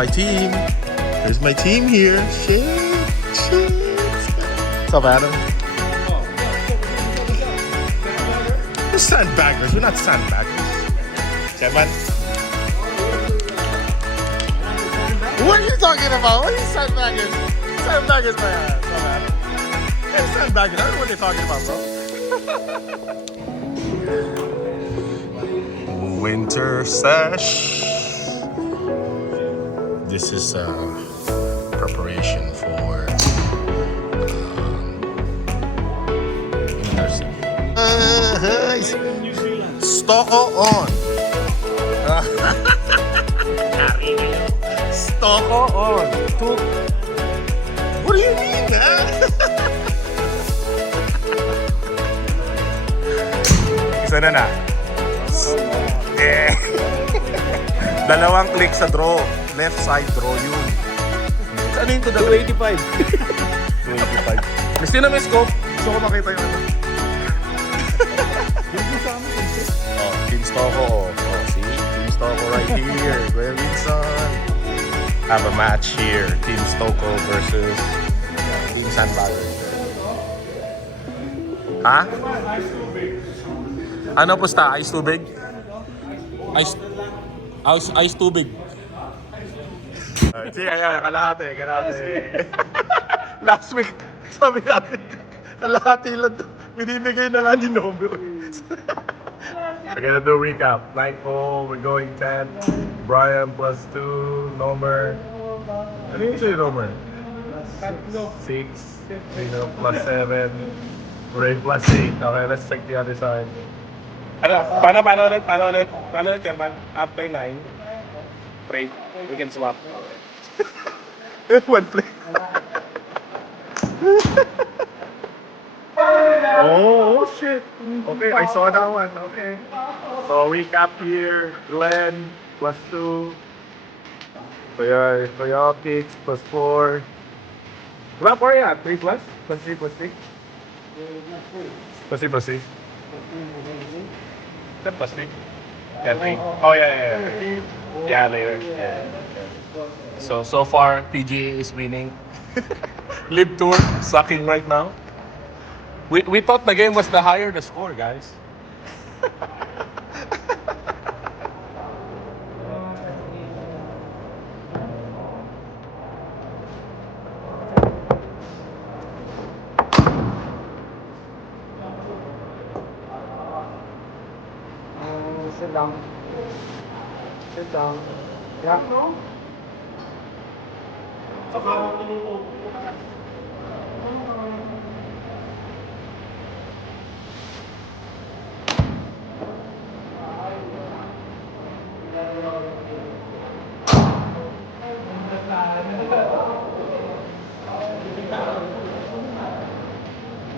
my team. There's my team here. Shit. What's up, Adam? We're sandbaggers. We're not sandbaggers. Kevin? What are you talking about? What are you sandbaggers? Sandbaggers, man. What's up, Adam? Hey, sandbaggers. I don't know what they're talking about, bro. Winter sesh. This is preparation for Stoko on. Stoko on. What do you mean, man? Isa na. Eh. Dalawang click sa draw. Left side draw yun. Ano yung to the 285. 285. Miss din na may scope. Gusto ko makita yung ano. Oh, Team Stoko. Oh, see? Team Stoko right here. Kuya Winson. Have a match here. Team Stoko versus Team Sandbagger. Ha? Ano pusta? Ice tubig? Ice tubig. Kalahati. Last week, sabi natin, kalahati lang to. Binibigay na nga ni Nomer. We're gonna do recap. Nightfall, we're going 10. Brian plus 2. Nomer. Ano yung sa'yo, Nomer? 6. Rino plus 7. Ray plus 8. Okay, let's check the other side. Paano ulit, Kerman? After 9, trade, we can swap. One play. Oh shit. Okay, I saw that one. Okay. So recap here. Glenn plus 2. Kuya Kicks plus 4. Wala 4 yan, 3 plus? Plus 3 plus 3? Plus 3 plus 3. That plus 3. Yeah, 3. Oh yeah. Yeah, later. Yeah. So far, PGA is winning. Live Tour sucking right now. We thought the game was the higher the score, guys. Sit down. Yeah, no?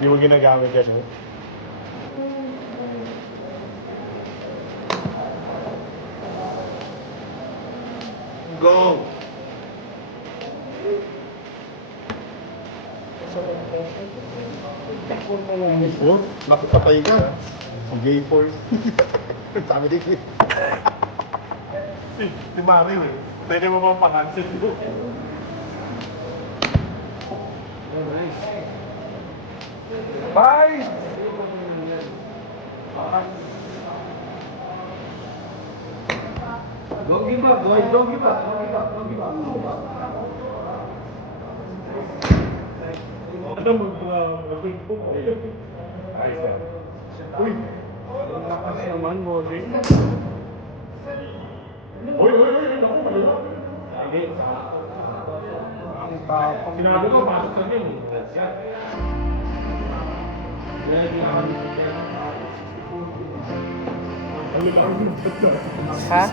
Hindi mo ginagamit yan, eh? Go! Oh, nakapatay ka. Gay force. Sabi ni Chris. Si Mario eh. Pwede mo bang pangansin mo? Bye! Don't give up, boys. Don't give up. Ano mag-ping-pong? Uy! Lakas naman, boy. Uy! Ang tapang. Sinabi ko, pasok sa game. Ha?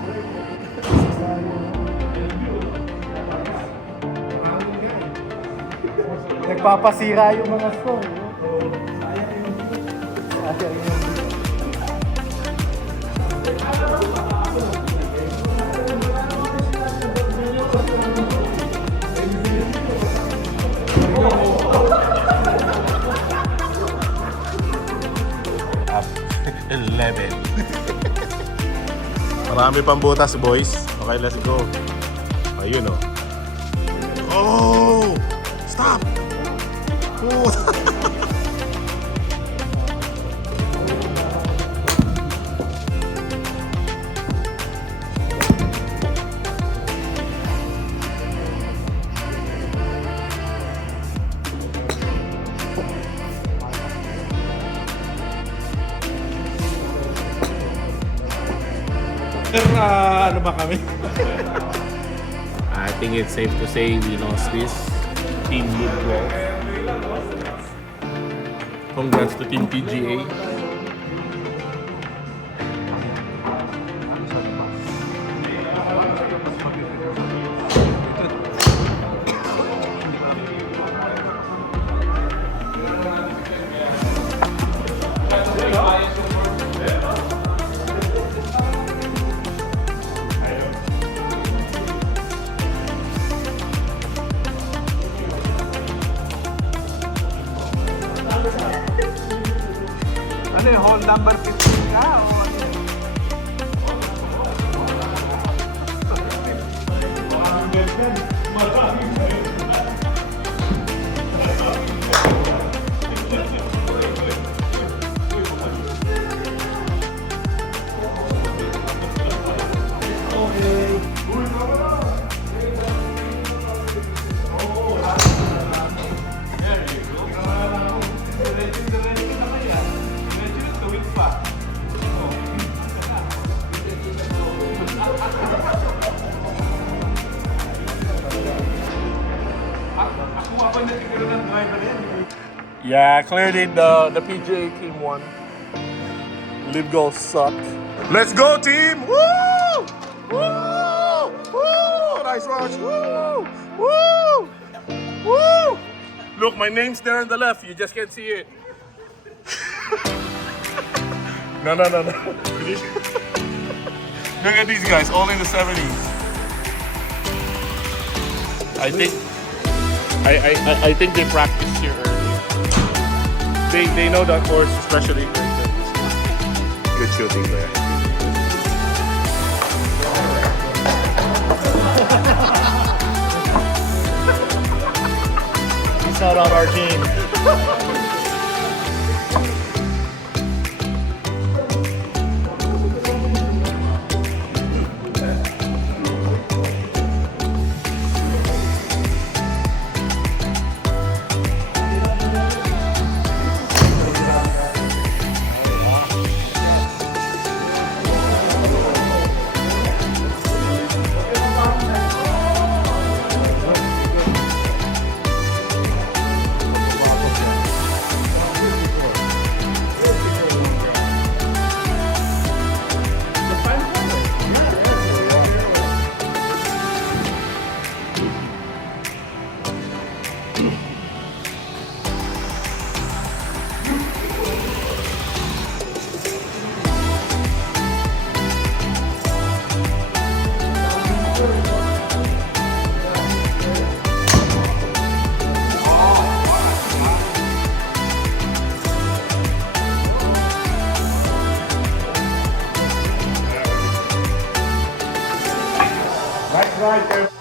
Nagpapasira yung mga score. Up 11. Marami pang butas, boys. Okay, let's go. Ayun o. Oh! Stop! Oh! Ano ba kami? I think it's safe to say we lost this. Team Live Golf. Congrats to Team PGA. Ano yung hole number 15 ka? O ano yun? Yeah, clearly the PGA team won. Live Golf suck. Let's go, team! Woo! Woo! Woo! Nice rush! Woo! Woo! Woo! Look, my name's there on the left. You just can't see it. No. Look at these guys, all in the 70s. I think they practiced here earlier. They know that course, especially great. Good shooting there. He's not on our team.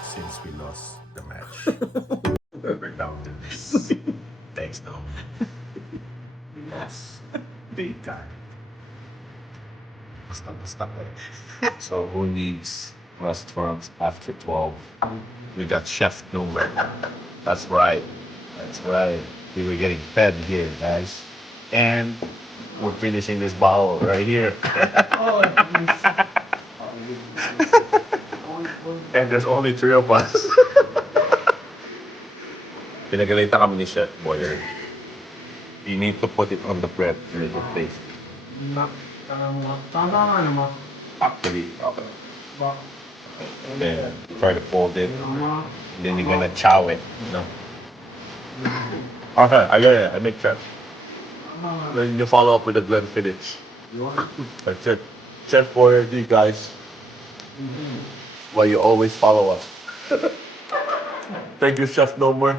Since we lost the match. Perfect out. Thanks, though. Yes. Big time. Stop it. So who needs restaurants after 12? We got Chef Nowhere. That's right. That's right. We were getting fed here, guys. And we're finishing this bottle right here. And there's only 3 of us. Pinagalitan kami ni Chef Boyer. You need to put it on the bread to make it taste. Actually, then try to fold it. Then you're gonna chow it. No. Okay, I got it. I make sense. Then you follow up with the Glenfiddich. That's it. Chef Boyer, you guys. Why you always follow us. Thank you, Chef No More.